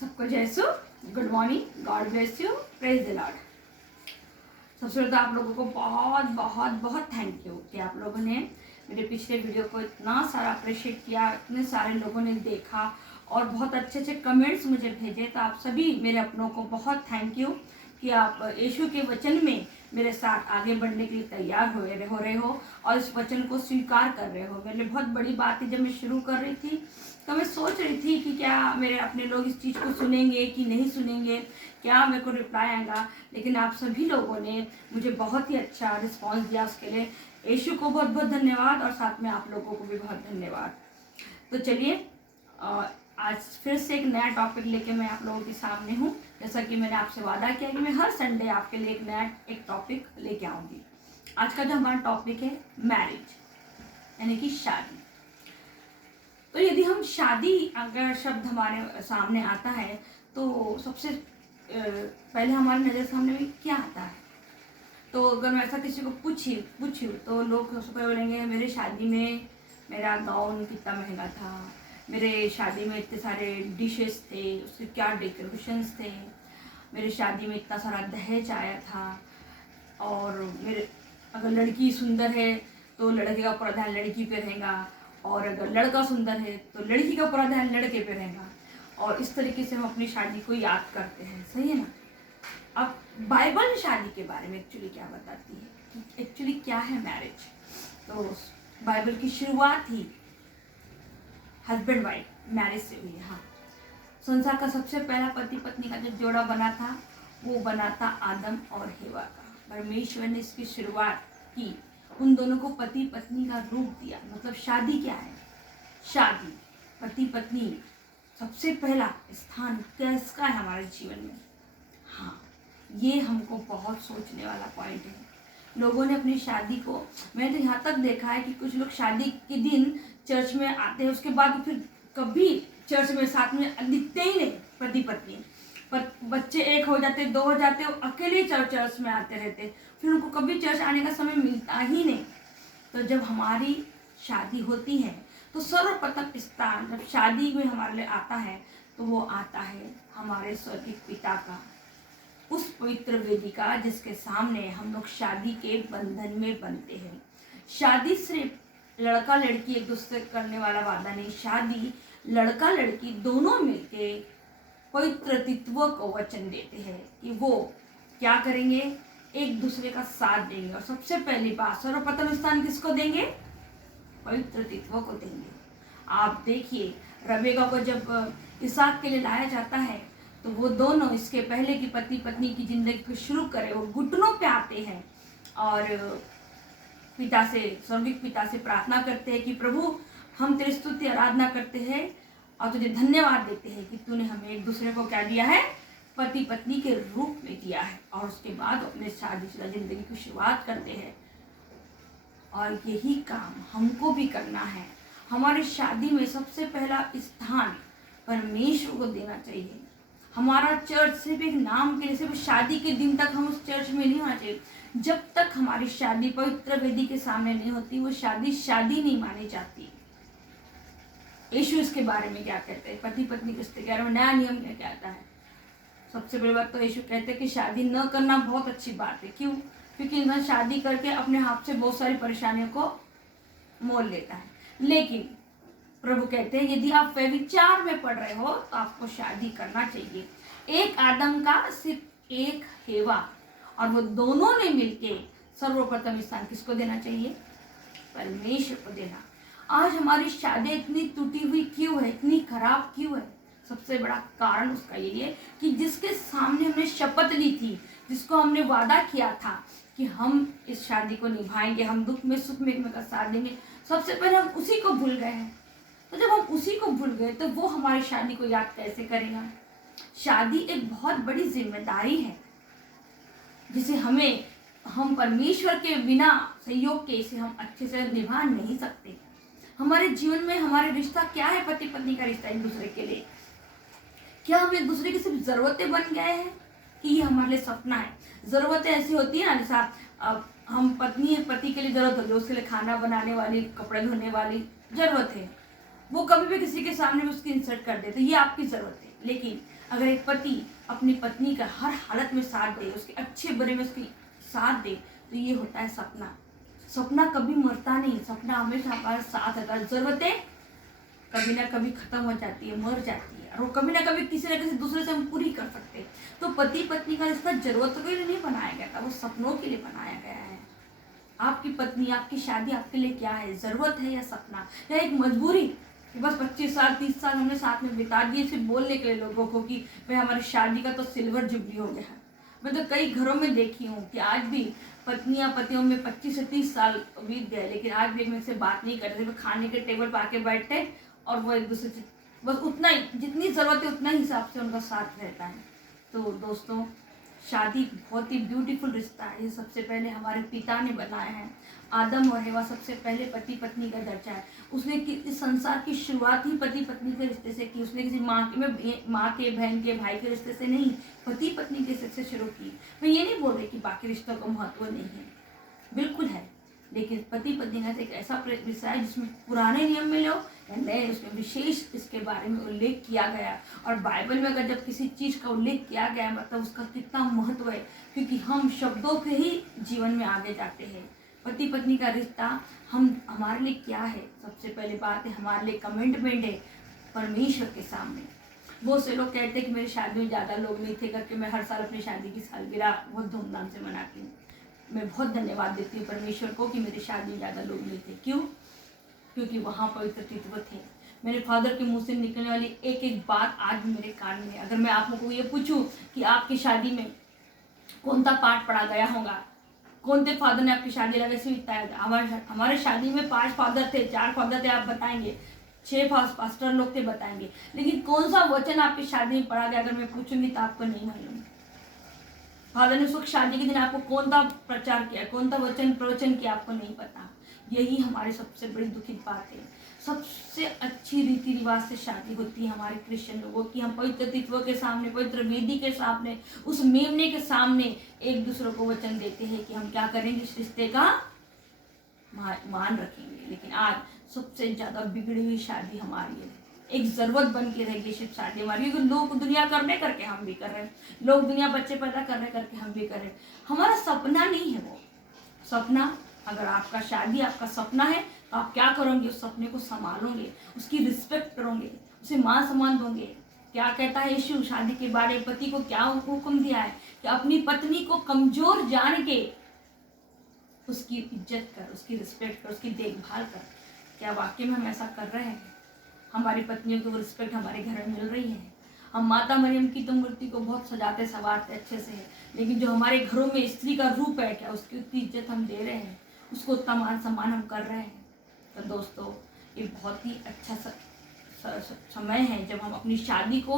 सबको जयसु, good morning, God bless you, praise the lord. सबसे पहले तो आप लोगों को बहुत बहुत बहुत थैंक यू कि आप लोगों ने मेरे पिछले वीडियो को इतना सारा अप्रिशिएट किया, इतने सारे लोगों ने देखा और बहुत अच्छे अच्छे कमेंट्स मुझे भेजे। तो आप सभी मेरे अपनों को बहुत थैंक यू कि आप यीशु के वचन में मेरे साथ आगे बढ़ने के लिए तैयार हो रहे हो और इस वचन को स्वीकार कर रहे हो। मेरे लिए बहुत बड़ी बात है। जब मैं शुरू कर रही थी तो मैं सोच रही थी कि क्या मेरे अपने लोग इस चीज़ को सुनेंगे कि नहीं सुनेंगे, क्या मेरे को रिप्लाई आएगा, लेकिन आप सभी लोगों ने मुझे बहुत ही अच्छा रिस्पांस दिया। उसके लिए यीशु को बहुत बहुत धन्यवाद और साथ में आप लोगों को भी बहुत धन्यवाद। तो चलिए आज फिर से एक नया टॉपिक लेके मैं आप लोगों के सामने हूँ। जैसा कि मैंने आपसे वादा किया कि मैं हर संडे आपके लिए एक नया टॉपिक लेके आऊँगी। आज का जो हमारा टॉपिक है मैरिज, यानी कि शादी। तो यदि हम शादी अगर शब्द हमारे सामने आता है तो सबसे पहले हमारी नज़र सामने में क्या आता है? तो अगर मैं ऐसा किसी को पूछूँ तो लोग सबसे पहले बोलेंगे मेरे शादी में मेरा गाउन कितना महंगा था, मेरे शादी में इतने सारे डिशेस थे, उसके क्या डेकोरेशंस थे, मेरे शादी में इतना सारा दहेज आया था, और मेरे अगर लड़की सुंदर है तो लड़के का पूरा ध्यान लड़की पे रहेगा, और अगर लड़का सुंदर है तो लड़की का पूरा ध्यान लड़के पे रहेगा। और इस तरीके से हम अपनी शादी को याद करते हैं, सही है ना? अब बाइबल शादी के बारे में एक्चुअली क्या बताती है कि एक्चुअली क्या है मैरिज। तो बाइबल की शुरुआत ही हस्बैंड वाइफ मैरिज से हुई है। हाँ, संसार का सबसे पहला पति पत्नी का जो जोड़ा बना था वो बना था आदम और हेवा का। परमेश्वर ने इसकी शुरुआत की, उन दोनों को पति पत्नी का रूप दिया। मतलब शादी क्या है? शादी पति पत्नी सबसे पहला स्थान किसका है हमारे जीवन में? हाँ, ये हमको बहुत सोचने वाला पॉइंट है। लोगों ने अपनी शादी को, मैंने तो यहाँ तक देखा है कि कुछ लोग शादी के दिन चर्च में आते हैं, उसके बाद फिर कभी चर्च में साथ में दिखते ही नहीं पति पत्नी। पर बच्चे एक हो जाते, दो हो जाते, अकेले चर्च में आते रहते, फिर उनको कभी चर्च आने का समय मिलता ही नहीं। तो जब हमारी शादी होती है तो सर्वप्रथम स्थान जब शादी में हमारे लिए आता है तो वो आता है हमारे स्वर्गीय पिता का, उस पवित्र वेदी का जिसके सामने हम लोग शादी के बंधन में बनते हैं। शादी सिर्फ लड़का लड़की एक दूसरे करने वाला वादा नहीं, शादी लड़का लड़की दोनों मिलके पवित्र तत्व को वचन देते हैं कि वो क्या करेंगे, एक दूसरे का साथ देंगे। और सबसे पहली बात, सर्वप्रथम स्थान किसको देंगे? पवित्र तत्व को देंगे। आप देखिए रबेका को जब इसहाक के लिए लाया जाता है तो वो दोनों इसके पहले की पति पत्नी की जिंदगी को शुरू करे, वो घुटनों पे आते हैं और पिता से, स्वर्गीय पिता से प्रार्थना करते हैं कि प्रभु हम तेरी स्तुति आराधना करते हैं और तुझे धन्यवाद देते हैं कि तूने हमें एक दूसरे को क्या दिया है? पति पत्नी के रूप में दिया है। और उसके बाद अपने शादीशुदा जिंदगी की शुरुआत करते हैं। और यही काम हमको भी करना है। हमारी शादी में सबसे पहला स्थान परमेश्वर को देना चाहिए। हमारा चर्च सिर्फ एक नाम के लिए, सिर्फ शादी के दिन तक हम उस चर्च में नहीं होना चाहिए। जब तक हमारी शादी पवित्र वेदी के सामने नहीं होती वो शादी शादी नहीं मानी जाती। यीशु इसके बारे में क्या कहते हैं? पति पत्नी के रिश्ते के बारे में नया नियम क्या कहता है? सबसे बड़ी बात तो यीशु कहते हैं कि शादी न करना बहुत अच्छी बात है। क्यों? क्योंकि इंसान शादी करके अपने हाथ से बहुत सारी परेशानियों को मोल लेता है। लेकिन प्रभु कहते हैं यदि आप व्यभिचार में पड़ रहे हो तो आपको शादी करना चाहिए। एक आदम का सिर्फ एक हेवा, और वो दोनों ने मिलके सर्वप्रथम स्थान किसको देना चाहिए? परमेश्वर को देना। आज हमारी शादी इतनी टूटी हुई क्यों है, इतनी खराब क्यों है? सबसे बड़ा कारण उसका यही है कि जिसके सामने हमने शपथ ली थी, जिसको हमने वादा किया था कि हम इस शादी को निभाएंगे, हम दुख में सुख में एक का साथ देंगे, सबसे पहले हम उसी को भूल गए हैं। तो जब हम उसी को भूल गए तो वो हमारी शादी को याद कैसे करेगा? शादी एक बहुत बड़ी जिम्मेदारी है जिसे हम परमेश्वर के बिना सहयोग के इसे हम अच्छे से निभा नहीं सकते। हमारे जीवन में हमारे रिश्ता क्या है? पति पत्नी का रिश्ता एक दूसरे के लिए। क्या हम एक दूसरे की सिर्फ जरूरतें बन गए हैं कि ये हमारे लिए सपना है? जरूरतें ऐसी होती है ना, जैसा हम पत्नी पति के लिए जरूरत होती है, उसके लिए खाना बनाने वाली, कपड़े धोने वाली जरूरत है, वो कभी भी किसी के सामने उसकी इंसल्ट कर देते, ये आपकी जरूरत है। लेकिन अगर एक पति अपनी पत्नी का हर हालत में साथ दे, उसके अच्छे बुरे में उसकी साथ दे, तो ये होता है सपना। सपना कभी मरता नहीं, सपना हमेशा हमारे साथ रहता है। ज़रूरतें कभी ना कभी खत्म हो जाती है, मर जाती है, और वो कभी ना कभी किसी न किसी दूसरे से हम पूरी कर सकते हैं। तो पति पत्नी का रिश्ता जरूरतों के लिए नहीं बनाया गया था, वो सपनों के लिए बनाया गया है। आपकी पत्नी, आपकी शादी आपके लिए क्या है? ज़रूरत है या सपना, या एक मजबूरी कि बस 25 साल 30 साल हमने साथ में बिता दिए सिर्फ बोलने के लिए लोगों को कि भाई हमारी शादी का तो सिल्वर जुबली हो गया है। मैं तो कई घरों में देखी हूँ कि आज भी पत्नियां पतियों में 25 से 30 साल बीत गए, लेकिन आज भी एक दूसरे से बात नहीं करते। वे खाने के टेबल पर आके बैठते और वो एक दूसरे से बस उतना ही, जितनी ज़रूरत है उतना ही हिसाब से उनका साथ रहता है। तो दोस्तों, शादी बहुत ही ब्यूटीफुल रिश्ता है। ये सबसे पहले हमारे पिता ने बनाया है। आदम और हेवा सबसे पहले पति पत्नी का दर्जा है। उसने इस संसार की शुरुआत ही पति पत्नी के रिश्ते से की। उसने किसी माँ के, बहन के, भाई के रिश्ते से नहीं, पति पत्नी के रिश्ते से शुरू की। मैं ये नहीं बोल रही कि बाकी रिश्तों का महत्व नहीं है, बिल्कुल है, लेकिन पति पत्नी का एक ऐसा विषय है जिसमें पुराने नियम में लो या नए, उसमें विशेष इसके बारे में उल्लेख किया गया। और बाइबल में अगर जब किसी चीज़ का उल्लेख किया गया मतलब उसका कितना महत्व है, क्योंकि हम शब्दों के ही जीवन में आगे जाते हैं। पति पत्नी का रिश्ता हमारे लिए क्या है? सबसे पहली बात है, हमारे लिए कमिटमेंट है परमेश्वर के सामने। बहुत से लोग कहते हैं कि मेरी शादी में ज़्यादा लोग नहीं थे करके मैं हर साल अपनी शादी की सालगिरह बहुत धूमधाम से मनाती हूँ। मैं बहुत धन्यवाद देती हूँ परमेश्वर को कि मेरी शादी में ज़्यादा लोग नहीं थे। क्यों? क्योंकि वहाँ पवित्र तत्व थे। मेरे फादर के मुंह से निकलने वाली एक एक बात आज भी मेरे कान में है। अगर मैं आप लोगों को ये पूछूं कि आपकी शादी में कौन सा पाठ पढ़ा गया होगा, कौन से फादर ने आपकी शादी लगे से बिताया था? हमारे शादी में 5 फादर थे, 4 फादर थे, आप बताएंगे, 6 पास्टर लोग थे, बताएंगे, लेकिन कौन सा वचन आपकी शादी में पढ़ा गया अगर मैं पूछूंगी तो आपको नहीं मालूम। फादर ने उस शादी के दिन आपको कौन सा प्रचार किया, कौन सा प्रवचन किया, आपको नहीं पता। यही हमारी सबसे बड़ी दुखित बात है। सबसे अच्छी रीति रिवाज से शादी होती है हमारे क्रिश्चियन लोगों की। हम पवित्र तत्व के सामने, पवित्र वेदी के सामने, उस मेमने के सामने एक दूसरे को वचन देते हैं कि हम क्या करेंगे, इस रिश्ते का मान रखेंगे। लेकिन आज सबसे ज्यादा बिगड़ी हुई शादी हमारी है। एक जरूरत बन के रहेगी सिर्फ शादी हमारी, क्योंकि लोग दुनिया करने करके हम भी कर रहे हैं, लोग दुनिया बच्चे पैदा करने करके हम भी कर रहे हैं। हमारा सपना नहीं है वो सपना। अगर आपका शादी आपका सपना है तो आप क्या करोगे? उस सपने को संभालोगे, उसकी रिस्पेक्ट करोगे, उसे मान सम्मान दोगे। क्या कहता है यीशु शादी के बारे में? पति को क्या हुक्म दिया है कि अपनी पत्नी को कमजोर जान के उसकी इज्जत कर, उसकी रिस्पेक्ट कर, उसकी देखभाल कर। क्या वाकई में हम ऐसा कर रहे हैं? हमारी पत्नियों को रिस्पेक्ट हमारे घर में मिल रही है? हम माता मरियम की तो मूर्ति को बहुत सजाते संवारते अच्छे से है, लेकिन जो हमारे घरों में स्त्री का रूप है, क्या उसकी उतनी इज्जत हम दे रहे हैं? उसको उतना मान सम्मान हम कर रहे हैं? तो दोस्तों, ये बहुत ही अच्छा समय है जब हम अपनी शादी को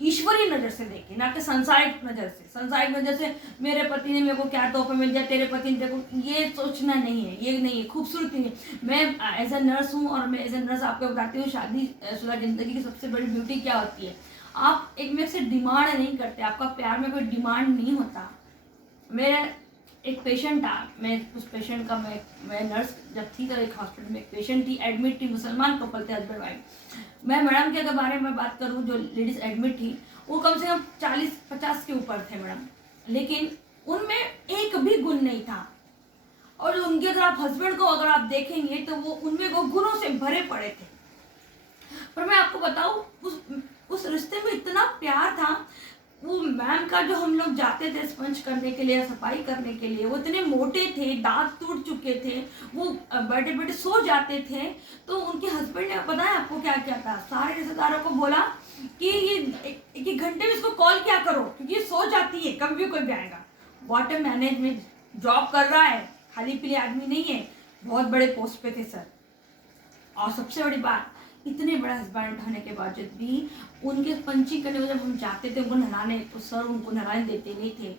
ईश्वरीय नज़र से देखें, ना कि सांसारिक नज़र से। सांसारिक नज़र से मेरे पति ने मेरे को क्या तोहफा मिल जाए, तेरे पति ने देखो, ये सोचना नहीं है, ये नहीं है, खूबसूरती नहीं। मैं एज ए नर्स हूँ और मैं एज ए नर्स आपको बताती हूँ शादी शुदा जिंदगी की सबसे बड़ी ब्यूटी क्या होती है। आप एक मेरे से डिमांड नहीं करते, आपका प्यार में कोई डिमांड नहीं होता। मेरे एक पेशेंट था, मैं उस पेशेंट का मैं नर्स जब थी तो एक हॉस्पिटल में एक पेशेंट थी, एडमिट थी, मुसलमान कपल थे, हस्बैंड वाइफ। मैं मैडम के अगर बारे में बात करूँ, जो लेडीज़ एडमिट थी वो कम से कम 40-50 के ऊपर थे मैडम, लेकिन उनमें एक भी गुण नहीं था। और उनके अगर आप हस्बैंड को अगर आप देखेंगे तो वो उनमें वो गुणों से भरे पड़े थे। पर मैं आपको बताऊँ, उस रिश्ते में इतना प्यार था। वो मैम का जो हम लोग जाते थे स्पंज करने के लिए, सफाई करने के लिए, वो इतने मोटे थे, दांत टूट चुके थे, वो बैठे बैठे सो जाते थे। तो उनके हस्बैंड ने पता है आपको क्या क्या था, सारे रिश्तेदारों को बोला कि ये एक घंटे में इसको कॉल क्या करो क्योंकि ये सो जाती है, कभी भी कोई भी आएगा। वाटर मैनेजमेंट जॉब कर रहा है, खाली पीले आदमी नहीं है, बहुत बड़े पोस्ट पे थे सर। और सबसे बड़ी बात, इतने बड़ा हस्बैंड होने के बावजूद भी उनके पंचिंग करने में जब हम जाते थे उनको नहलाने, तो सर उनको नहलाने देते नहीं थे।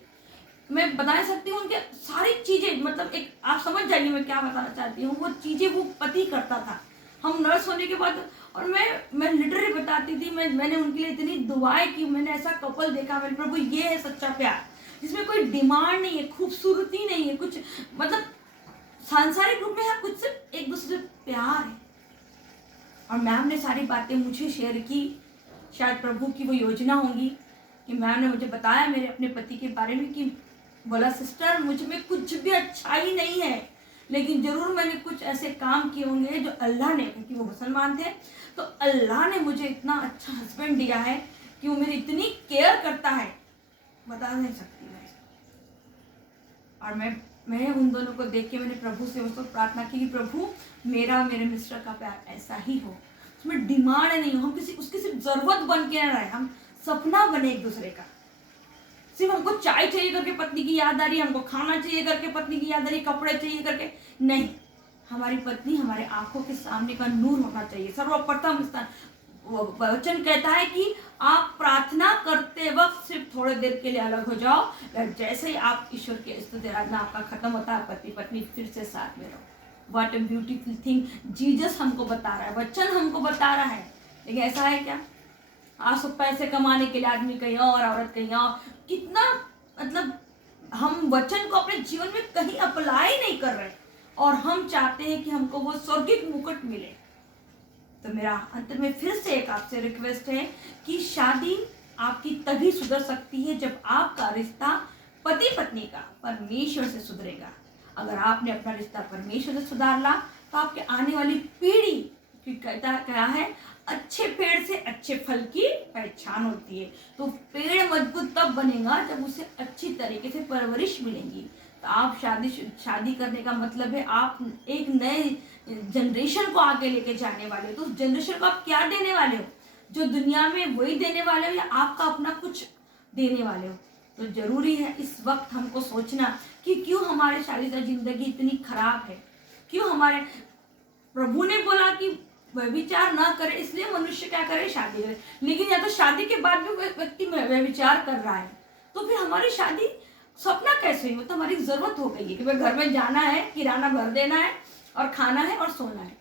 मैं बता सकती हूँ उनके सारी चीज़ें, मतलब एक आप समझ जाइए मैं क्या बताना चाहती हूँ। वो चीज़ें वो पति करता था। हम नर्स होने के बाद, और मैं लिटरली बताती थी, मैंने उनके लिए इतनी दुआएं की। मैंने ऐसा कपल देखा, मैंने प्रभु ये है सच्चा प्यार जिसमें कोई डिमांड नहीं है, खूबसूरती नहीं है, कुछ मतलब सांसारिक रूप में कुछ सिर्फ एक दूसरे से प्यार है। और मैम ने सारी बातें मुझे शेयर की, शायद प्रभु की वो योजना होंगी कि मैम ने मुझे बताया मेरे अपने पति के बारे में कि बोला सिस्टर मुझ में कुछ भी अच्छा ही नहीं है, लेकिन ज़रूर मैंने कुछ ऐसे काम किए होंगे जो अल्लाह ने, क्योंकि वो मुसलमान थे, तो अल्लाह ने मुझे इतना अच्छा हस्बैंड दिया है कि वो मेरी इतनी केयर करता है, बता नहीं सकती मैं। और मैं उन दोनों को देख के मैंने प्रभु से उसको प्रार्थना की कि प्रभु मेरा मेरे मिस्टर का प्यार ऐसा ही हो, उसमें डिमांड नहीं हो, हम उसकी सिर्फ ज़रूरत बन के ना रहे, हम सपना बने एक दूसरे का। सिर्फ हमको चाय चाहिए करके पत्नी की याद आ रही है, हमको खाना चाहिए करके पत्नी की याद आ रही है, कपड़े चाहिए करके नहीं। हमारी पत्नी हमारे आंखों के सामने का नूर होना चाहिए, सर्वप्रथम स्थान। वचन कहता है कि आप प्रार्थना करते वक्त सिर्फ थोड़ी देर के लिए अलग हो जाओ, जैसे ही आप ईश्वर की स्तुति आराधना आपका खत्म होता है, पति पत्नी फिर से साथ में रहो। What a beautiful thing Jesus हमको बता रहा है, वचन हमको बता रहा है। लेकिन ऐसा है क्या? आज तो पैसे कमाने के लिए आदमी कहीं और, औरत कहीं और, कितना मतलब हम वचन को अपने जीवन में कहीं अप्लाई नहीं कर रहे, और हम चाहते हैं कि हमको वो स्वर्गिक मुकुट मिले। तो मेरा अंत में फिर से एक आपसे रिक्वेस्ट है कि शादी आपकी तभी सुधर सकती है जब आपका रिश्ता पति पत्नी का परमेश्वर से सुधरेगा। अगर आपने अपना रिश्ता परमेश्वर से सुधार ला तो आपके आने वाली पीढ़ी की क्या है, अच्छे पेड़ से अच्छे फल की पहचान होती है। तो पेड़ मजबूत तब बनेगा जब उसे अच्छी तरीके से परवरिश मिलेगी। तो आप शादी करने का मतलब है आप एक नए जनरेशन को आगे लेके जाने वाले हो। तो उस जनरेशन को आप क्या देने वाले हो? जो दुनिया में वही देने वाले हो या आपका अपना कुछ देने वाले हो? तो जरूरी है इस वक्त हमको सोचना कि क्यों हमारे शादीशुदा जिंदगी इतनी खराब है, क्यों हमारे प्रभु ने बोला कि व्यभिचार ना करे, इसलिए मनुष्य क्या करे, शादी करे। लेकिन या तो शादी के बाद भी व्यक्ति व्यभिचार कर रहा है, तो फिर हमारी शादी सपना कैसे हुई? तो हमारी जरूरत हो गई है कि भाई घर में जाना है, किराना भर देना है और खाना है और सोना है।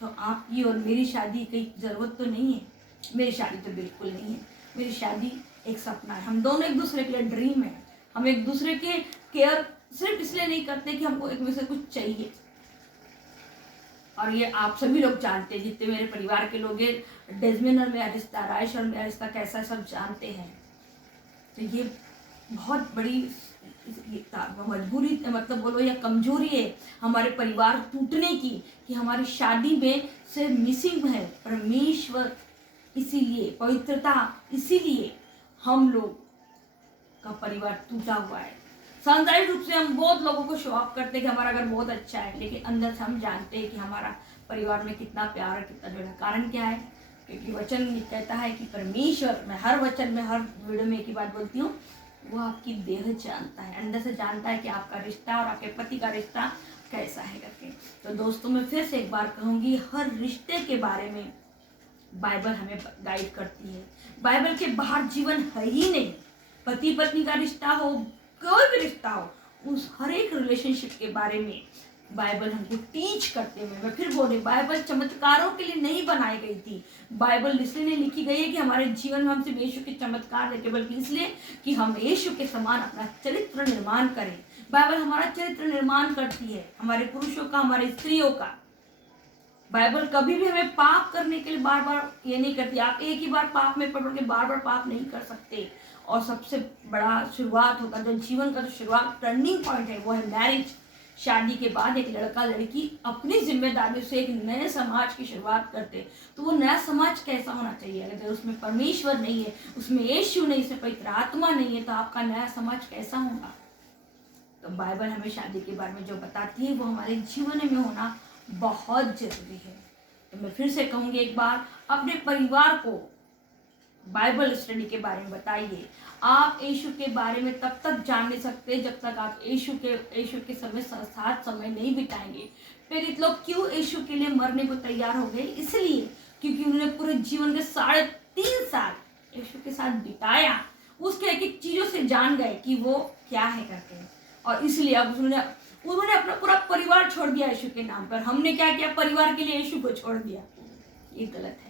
तो आपकी और मेरी शादी की जरूरत तो नहीं है। मेरी शादी तो बिल्कुल नहीं है। मेरी शादी एक सपना है। हम दोनों एक दूसरे के लिए ड्रीम है। हम एक दूसरे के केयर सिर्फ इसलिए नहीं करते कि हमको एक दूसरे कुछ चाहिए। और ये आप सभी लोग जानते हैं, जितने मेरे परिवार के लोग हैं, डेजमिन और मेरा रिश्ता, रायश और मेरा रिश्ता कैसा है सब जानते हैं। तो ये बहुत बड़ी मजबूरी मतलब बोलो या कमजोरी है हमारे परिवार टूटने की, कि हमारी शादी में से मिसिंग है परमेश्वर। इसीलिए पवित्रता, इसीलिए हम लोग का परिवार टूटा हुआ है। सांसारिक रूप से हम बहुत लोगों को शो ऑफ करते हैं कि हमारा घर बहुत अच्छा है, लेकिन अंदर से हम जानते हैं कि हमारा परिवार में कितना प्यार है, कितना जुड़ा। कारण क्या है? क्योंकि वचन कहता है कि परमेश्वर, मैं हर वचन में हर वीडियो में एक ही बात बोलती हूँ, वो आपकी देह जानता है, अंदर से जानता है कि आपका रिश्ता और आपके पति का रिश्ता कैसा है करके। तो दोस्तों मैं फिर से एक बार कहूँगी, हर रिश्ते के बारे में बाइबल हमें गाइड करती है। बाइबल के बाहर जीवन है ही नहीं। पति पत्नी का रिश्ता हो, कोई भी रिश्ता हो, उस हर एक रिलेशनशिप के बारे में बाइबल हमको टीच करते हुए, मैं फिर बोल रही, बाइबल चमत्कारों के लिए नहीं बनाई गई थी। बाइबल इसलिए नहीं लिखी गई है कि हमारे जीवन में हम सिर्फ यीशु के चमत्कार देखें, बल्कि इसलिए कि हम यीशु के समान अपना चरित्र निर्माण करें। बाइबल हमारा चरित्र निर्माण करती है, हमारे पुरुषों का, हमारे स्त्रियों का। बाइबल कभी भी हमें पाप करने के लिए बार बार ये नहीं करती। आप एक ही बार पाप में पड़ोगे, बार बार पाप नहीं कर सकते। और सबसे बड़ा शुरुआत होता है, जो जीवन का जो शुरुआत टर्निंग पॉइंट है, वो है मैरिज। शादी के बाद एक लड़का लड़की अपनी जिम्मेदारी से एक नए समाज की शुरुआत करते। तो वो नया समाज कैसा होना चाहिए? अगर उसमें परमेश्वर नहीं है, उसमें यीशु नहीं, उसमें पवित्र आत्मा नहीं है, तो आपका नया समाज कैसा होगा? तो बाइबल हमें शादी के बारे में जो बताती है वो हमारे जीवन में होना बहुत जरूरी है। तो मैं फिर से कहूँगी एक बार, अपने परिवार को बाइबल स्टडी के बारे में बताइए। आप यीशु के बारे में तब तक जान नहीं सकते जब तक आप यीशु के साथ समय नहीं बिताएंगे। प्रेरित लोग क्यों यीशु के लिए मरने को तैयार हो गए? इसलिए क्योंकि उन्होंने पूरे जीवन के 3.5 साल यीशु के साथ बिताया। उसके एक एक चीजों से जान गए कि वो क्या है करके, और इसलिए अब उन्होंने अपना पूरा परिवार छोड़ दिया यीशु के नाम पर। हमने क्या किया? परिवार के लिए यीशु को छोड़ दिया। ये गलत है।